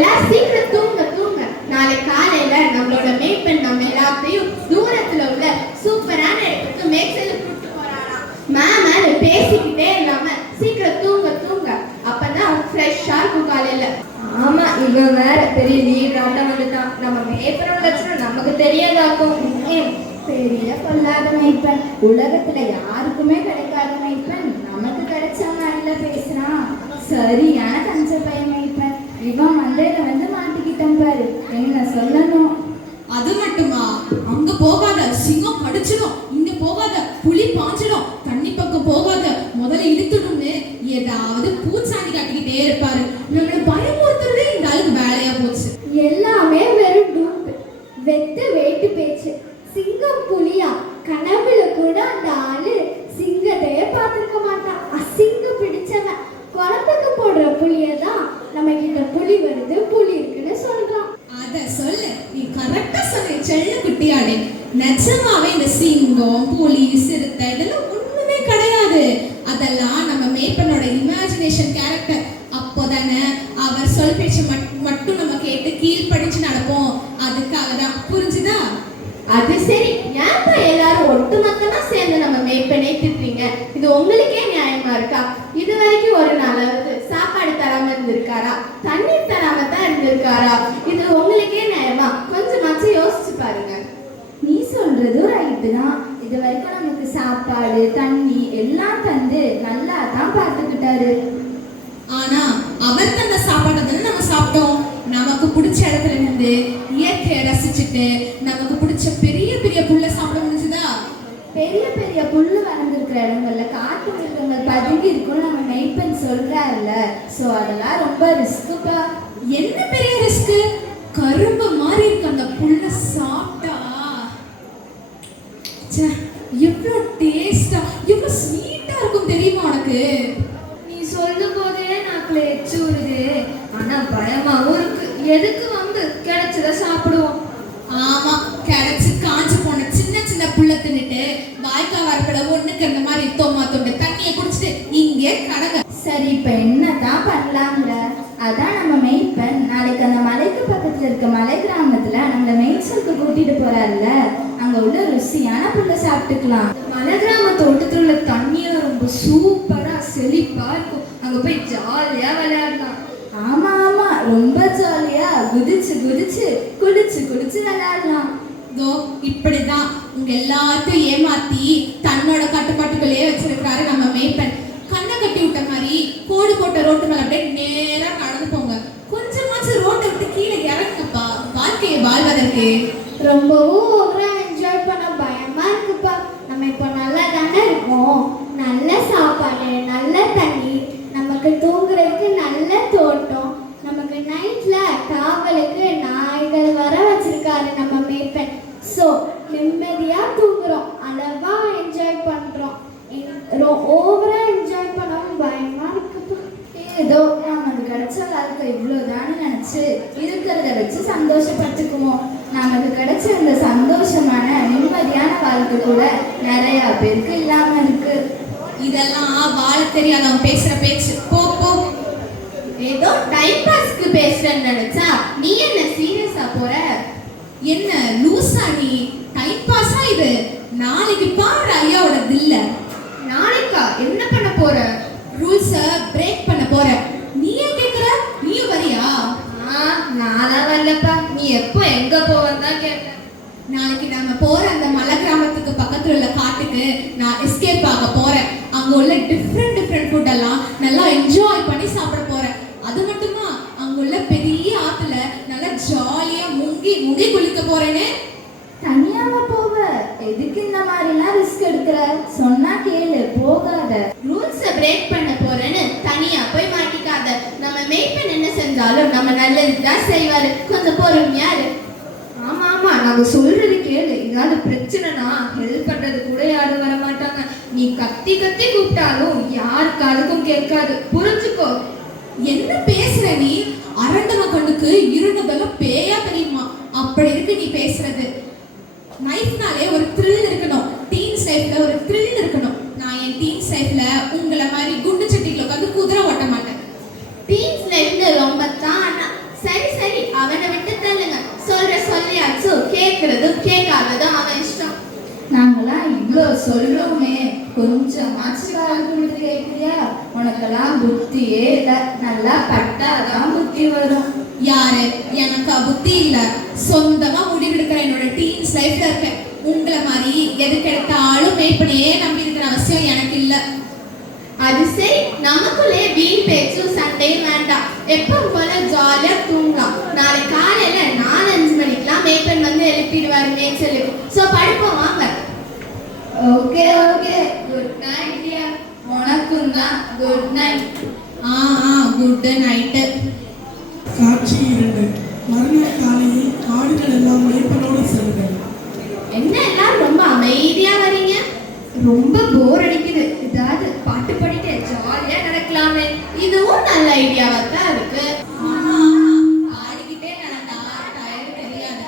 எல்லாம் சீக்கிரம் தூங்க தூங்க. நாளை காலையில நம்மளோட மேய்ப்பன் நம்ம எல்லாத்தையும் தூரத்துல உள்ள சூப்பரான இடத்துக்கு மேய்ச்சல் கூட்டு போறாராம். மேம் பேசிக்கிட்டே இல்லாம சீக்கிரம் தூங்க தூங்க. அப்பதான் ஃப்ரெஷ்ஷா இருக்கும் காலையில. ஆமா இவன் வேற பெரிய லீடர் ஆட்டம் வந்துட்டான். நம்ம மேய்ப்பனோட லட்சணம் நமக்கு தெரியாதாக்கும் பெரிய பொல்லாத மைப்பன் உலகத்துல யாருக்குமே கிடைக்காத மைப்பன் நமக்கு கிடைச்ச மாதிரில பேசுறான். சரியான கஞ்ச பைய மைப்பன் இவன் பாரு என்ன சொல்லணும்? அது மட்டுமா? அங்க போகாத. சிங்கம் கடிச்சிடும் இங்க போகாத புலி பாஞ்சிடும் தண்ணி பக்கம் போகாத முதல்ல இழுத்துடும்னு ஏதாவது பூச்சாண்டி காட்டிக்கிட்டே இருப்பாரு நம்மள பயமுறுத்துறதே இந்த ஆளுக்கு வேலையா போச்சு எல்லாமே வெறும் டூப்பு வெத்த வேட்டு பேச்சு சிங்கம் புலியா கனவுல கூட அந்த ஆளு சிங்கத்தையே பார்த்திருக்க மாட்டான் அசிங்கம் பிடிச்சவன் குழம்புக்கு போடுற புளிய தான் நம்ம கிட்ட புலி வருது புலி இருக்குன்னு சொல்றான் அத சொல்லு நீ கரெக்டா சொன்ன செல்ல குட்டியாடே நிஜமாவே இந்த சிங்கம் புலி சிறுத்தை இதெல்லாம் ஒண்ணுமே கிடையாது அதெல்லாம் நம்ம மேய்ப்பனோட இமேஜினேஷன் கேரக்டர் அப்போதானே அவர் சொல் பேச்சு மட்டும் நம்ம கேட்டு கீழ்படிச்சு நடப்போம். அதுக்காக தான் புரிஞ்சுதா? அது சரி. ஏன்பா எல்லாரும் ஒட்டுமொத்தமா சேர்ந்து நம்ம மேய்ப்பனே திட்டுறீங்க? இது உங்களுக்கே நியாயமா இருக்கா? இது வரைக்கும் ஒரு நாளாவது சாப்பாடு தராம இருந்திருக்காரா? இருக்கிற இடங்கள்ல காட்டு மிருகங்கள் பதுங்கி இருக்கும்னு நம்ம மெய்ப்பன் சொல்றாருல்ல. ஸோ அதெல்லாம் ரொம்ப ரிஸ்க்குப்பா என்ன பெரிய ரிஸ்க்கு அதான் நம்ம மெய்ப்பன் நாளைக்கு அந்த மலைக்கு பக்கத்துல இருக்க மலை கிராமத்துல நம்மளை மெய்ச்சலுக்கு கூட்டிட்டு போறாருல்ல அங்க உள்ள ருசியான புல்ல சாப்பிட்டுக்கலாம். மலை கிராம தோட்டத்துல உள்ள தண்ணியும் ரொம்ப சூப்பரா செழிப்பா இருக்கும். அங்க போய் ஜாலியா விளையாடலாம். ஆமா ஆமா ரொம்ப ஜாலியா குதிச்சு குதிச்சு குடிச்சு குடிச்சு விளையாடலாம். இதோ இப்படிதான் உங்க எல்லாத்தையும் ஏமாத்தி தன்னோட கட்டுப்பாட்டுக்குள்ளேயே வச்சிருக்கிறாரு நம்ம மேய்ப்பன் கண்ணை கட்டி விட்ட மாதிரி கோடு போட்ட ரோட்டு மேல அப்படியே நேரா நடந்து போங்க. கொஞ்சமாச்சும் ரோட்டை விட்டு கீழே இறங்குப்பா வாழ்க்கையை வாழ்வதற்கு. ரொம்பவும் ஓவரா என்ஜாய் பண்ண பயமா இருக்குப்பா. நம்ம இப்போ நல்லா தானே இருக்கோம். நல்ல சாப்பாடு நல்ல தண்ணி நமக்கு தூங்குறதுக்கு நல்ல தோட்டம் நமக்கு நைட்ல காவலுக்கு நாய்கள் வர வச்சிருக்காரு நம்ம மேப்பன் ஸோ நிம்மதியா தூ அளவா என்ஜாய் பண்றோம் ஓவரா என்ஜாய் பண்ணவும் பயமா இருக்குப்பா ஏதோ நமக்கு கிடைச்ச வாழ்க்கை இவ்வளோதான்னு நினச்சி இருக்கிறத வச்சு சந்தோஷப்பட்டுக்குவோம் நமக்கு கிடைச்ச இந்த சந்தோஷமான நிம்மதியான வாழ்க்கை கூட நிறையா பேருக்கு இல்லாமல் இருக்கு. இதெல்லாம் வாழ தெரியாதவன் பேசுற பேச்சு. போ போ. ஏதோ டைம் பாஸ்க்கு பேசுறேன்னு நினைச்சா நீ என்ன சீரியஸா போற? என்ன லூசா நீ? டைம் பாஸா இது. நாளைக்கு பாரு ஐயாவோட தில்ல நாளைக்கா என்ன பண்ண போற ரூல்ஸ பிரேக் பண்ண போற நீ ஏன் கேக்குற நீயும் வரியா ஆ வரலப்பா நீ எப்போ எங்க போவன்னு தான் கேட்டேன். நாளைக்கு நாம போற அந்த மலை கிராமத்துக்கு பக்கத்துல உள்ள காட்டுக்கு நான் எஸ்கேப் ஆக போறேன். அங்க உள்ள டிஃப்ரெண்ட் டிஃப்ரெண்ட் ஃபுட் எல்லாம் நல்லா என்ஜாய் பண்ணி சாப்பிட போறேன். அது மட்டுமா? அங்க உள்ள பெரிய ஆத்துல நல்லா ஜாலியா முங்கி முங்கி குளிக்க போறேனே. தனியாவா போவ? எதுக்கு இந்த மாதிரிலாம் ரிஸ்க் எடுக்கிற? சொன்னா கேளு போகாத. ரூல்ஸை பிரேக் பண்ண போறேன்னு தனியா போய் மாட்டிக்காத நம்ம இருந்தாலும் நம்ம நல்லதுக்கு தான் செய்வாரு. கொஞ்சம் பொறுமையா இரு. ஆமா ஆமா நாங்க சொல்றது கேளு. ஏதாவது பிரச்சனைனா ஹெல்ப் பண்றது கூட யாரும் வர மாட்டாங்க. நீ கத்தி கத்தி கூப்பிட்டாலும் யாருக்கு அதுக்கும் கேட்காது. புரிஞ்சுக்கோ. என்ன பேசுற நீ? அரண்டம கண்ணுக்கு இருந்ததெல்லாம் பேயா தெரியுமா? அப்படி இருக்கு நீ பேசுறது. லைஃப்னாலே ஒரு த்ரில் இருக்கணும். டீன்ஸ் லைஃப்ல ஒரு த்ரில் இருக்கணும். நான் என் டீன்ஸ் லைஃப்ல உங்களை மாதிரி குட் ரொம்ப தான் சரி சரி அவனை விட்டு தள்ளுங்க. சொல்ற சொல்லியாச்சு கேக்குறதும் கேட்காததும் அவன் இஷ்டம். நாங்களா இவ்வளோ சொல்றோமே கொஞ்சம் ஆட்சிக்காரர்களுக்கு கேட்குறியா? உனக்கெல்லாம் புத்தியே இல்லை. நல்லா பட்டாதான் புத்தி வரும். யாரு? எனக்கு புத்தி இல்ல. சொந்தமா முடிவெடுக்கிற என்னோட டீன்ஸ் லைஃப்ல இருக்கேன். உங்களை மாதிரி எதுக்கு எடுக்க வரிசை நமக்குள்ளே வீண் பேச்சும் சண்டையும் வேண்டாம். எப்போ போல ஜாலியா தூங்கலாம். நாளை காலையில நாலஞ்சு மணிக்கெல்லாம் மேப்பன் வந்து எழுப்பிடுவார் மேய்ச்சல் ஸோ படுப்போம் வாங்க. Okay okay good night dear உனக்கும் தான் குட் நைட் ஆ குட் நைட் காட்சி இரண்டு. மறுநாள் காலையில் ஆடுகள் எல்லாம் மேய்ப்பனோடு செல்லுங்கள். என்ன எல்லாம் ரொம்ப அமைதியா வரீங்க? ரொம்ப போர் அடிக்குது. ஏதாவது பாட்டு படி வைக்கலாமே இதுவும் நல்ல ஐடியாவா தான் இருக்கு. பாடிக்கிட்டே நடந்தா டயர் தெரியாது.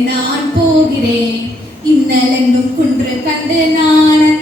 நான் போகிறேன். இன்னலெங்கும் குன்று கண்டு நான்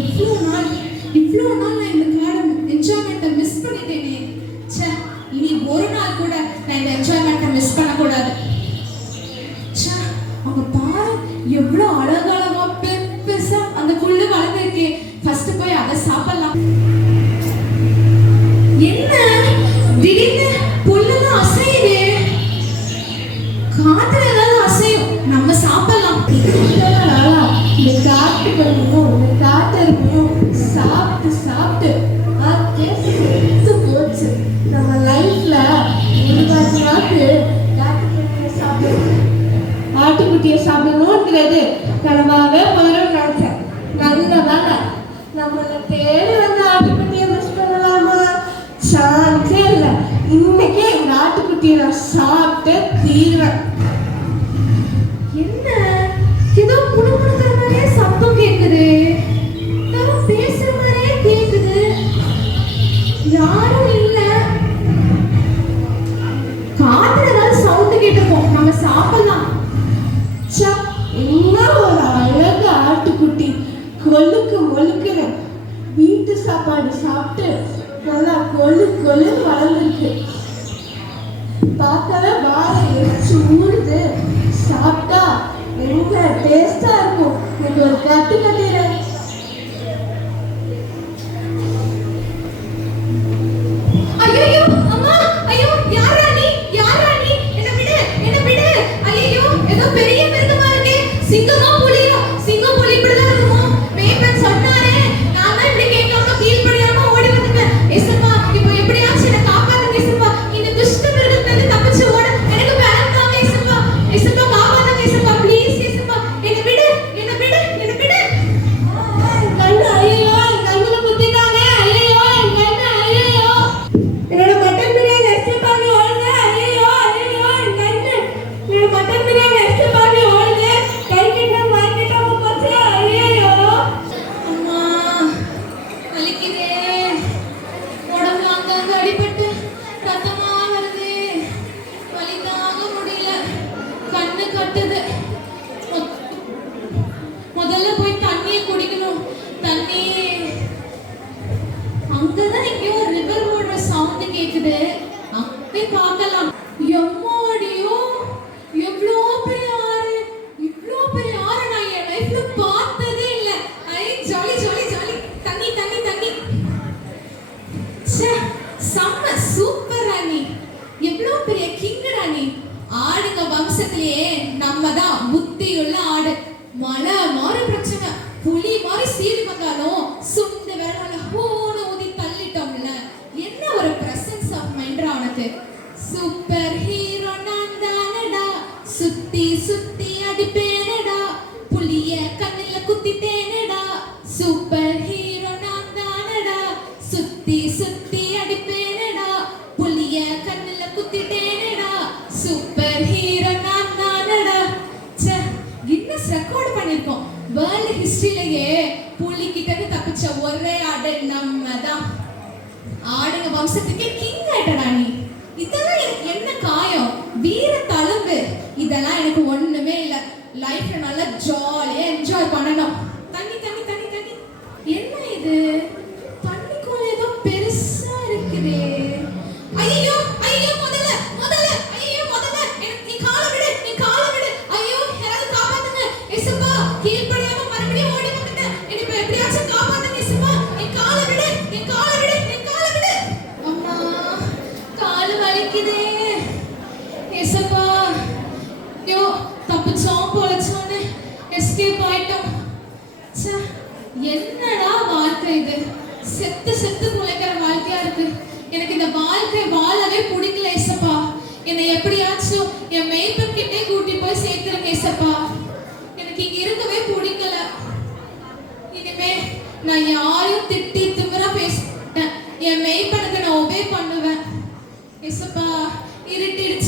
எவ்வளோ நாள் இவ்வளோ நாள் நான் இந்த கார்டன் என்ஜாய்மெண்ட்டை மிஸ் பண்ணிட்டேனே. குட்டியை சாப்பிடணுங்கிறது கனவாவே போயிடும் நினைச்சேன் நல்ல வேலை நம்மள பேர் வந்து ஆட்டுக்குட்டியை மிஸ் பண்ணலாமா? சான்ஸே இல்லை. இன்னைக்கே எங்க ஆட்டுக்குட்டியை நான் சாப்பிட்டு தீர்வேன். என்ன? ஏதோ புடுமுடுக்கிற சத்தம் கேட்குது ஏதோ கேட்குது யாரும் இல்லை. காத்துல ஏதாவது சவுண்ட் கேட்டிருக்கோம் நம்ம சாப்பிடலாம். எல்லாம் ஒரு அழகு ஆட்டுக்குட்டி. கொழுக்கு ஒழுக்குற வீட்டு சாப்பாடு சாப்பிட்டு நல்லா கொழு கொழுன்னு வளர்ந்துருக்கு. பார்க்கவே வாழை எரிச்சு ஊடுது சாப்பிட்டா எங்க டேஸ்டா இருக்கும். எனக்கு ஒரு கட்டு கட்டு ரெக்கார்ட் பண்ணியிருக்கோம் வேர்ல்டு ஹிஸ்டரியிலேயே புள்ளி இருந்து தப்பிச்ச ஒரே ஆடு நம்ம தான் ஆடுங்க வம்சத்துக்கே கிங் ஆயிட்டடா நீ இதெல்லாம் என்ன காயம்? வீர தழும்பு. இதெல்லாம் எனக்கு ஒண்ணுமே இல்லை. லைஃப்ல நல்லா ஜாலியா என்ஜாய் பண்ணணும். தண்ணி தண்ணி தண்ணி தண்ணி. என்ன இது? ஐயோ தப்பிச்சோம் பொழைச்சோன்னு எஸ்கேப் ஆயிட்டோம். என்னடா வாழ்க்கை இது? செத்து செத்து முளைக்கிற வாழ்க்கையா இருக்கு. எனக்கு இந்த வாழ்க்கை வாழவே பிடிக்கல ஏசப்பா. என்னை எப்படியாச்சும் என் மெய்ப்பம் கிட்டே கூட்டி போய் சேர்த்துருங்க ஏசப்பா. எனக்கு இங்க இருக்கவே பிடிக்கல. இனிமே நான் யாரையும் திட்டி திமிரா பேசிட்டேன் என் மெய்ப்பனுக்கு நான் ஒபே பண்ணுவேன். ஏசப்பா இருட்டிடுச்சு.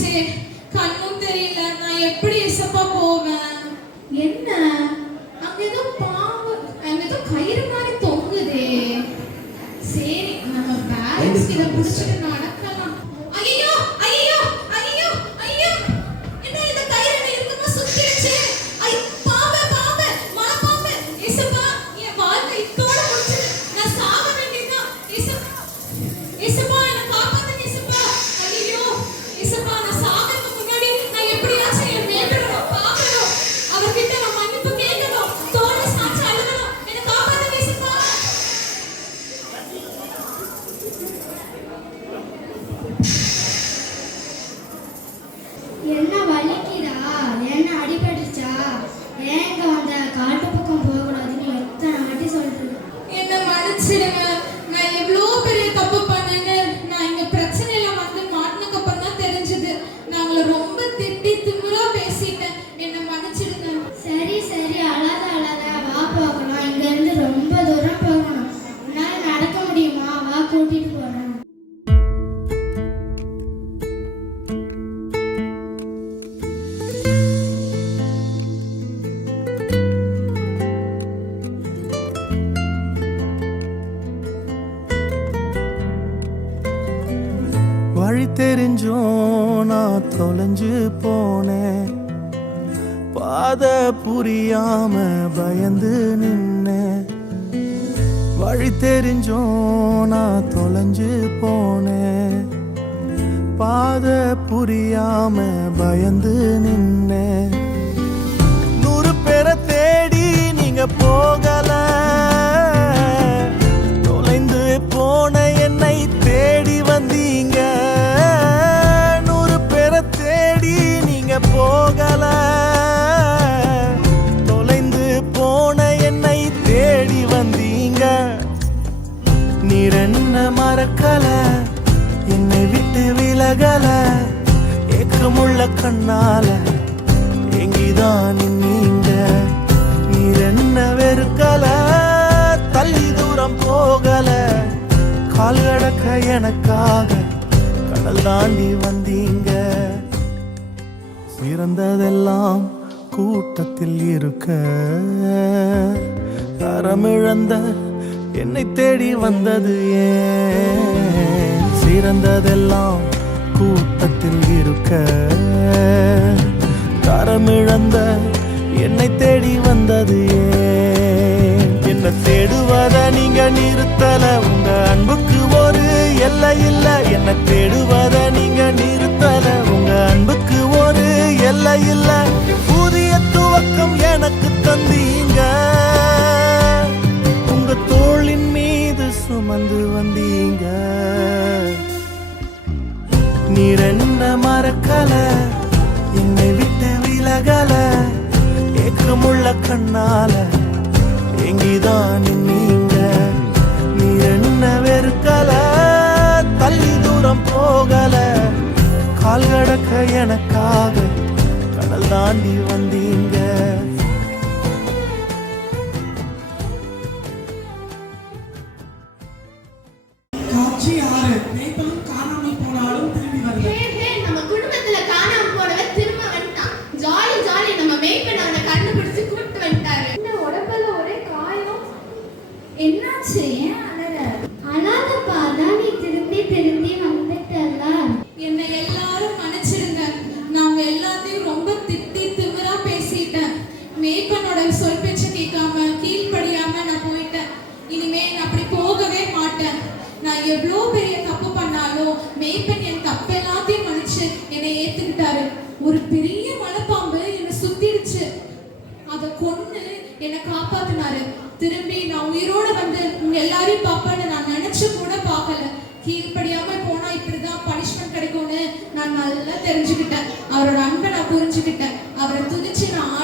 நின்ன. வழி தெரிஞ்சோ நான் தொலைஞ்சு போனேன் பாதை புரியாம பயந்து நின்ன. நூறு பேரை தேடி நீங்க போகல. தொலைந்து போன என்னை தேடி வந்தீங்க. நூறு பேரை தேடி நீங்க போகலை. என்ன மறக்கல? என்னை விட்டு விலகல. ஏக்கமுள்ள கண்ணால எங்கிதான் நீங்க. நீர் என்ன வெறுக்கல? தள்ளி தூரம் போகல. கால் கடக்க எனக்காக கடல் தாண்டி வந்தீங்க. பிறந்ததெல்லாம் கூட்டத்தில் இருக்க. தரமிழந்த என்னை தேடி வந்தது ஏன்? சிறந்ததெல்லாம் கூட்டத்தில் இருக்க. தரமிழந்த என்னை தேடி வந்தது ஏன்? என்ன தேடுவத நீங்க நிறுத்தல. உங்க அன்புக்கு ஒரு எல்லை இல்ல. என்ன தேடுவத நீங்க நிறுத்தல. உங்க அன்புக்கு ஒரு எல்லை இல்ல. எனக்காக கடல் தாண்டி வந்து உயிரோட வந்து உங்க எல்லாரையும் பார்ப்பேன்னு நான் நினைச்சு கூட பார்க்கல. கீழ்படியாம போனா இப்படிதான் பனிஷ்மெண்ட் கிடைக்கும்னு நான் நல்லா தெரிஞ்சுக்கிட்டேன். அவரோட அன்பை நான் புரிஞ்சுக்கிட்டேன். அவரை துதிச்சு நான்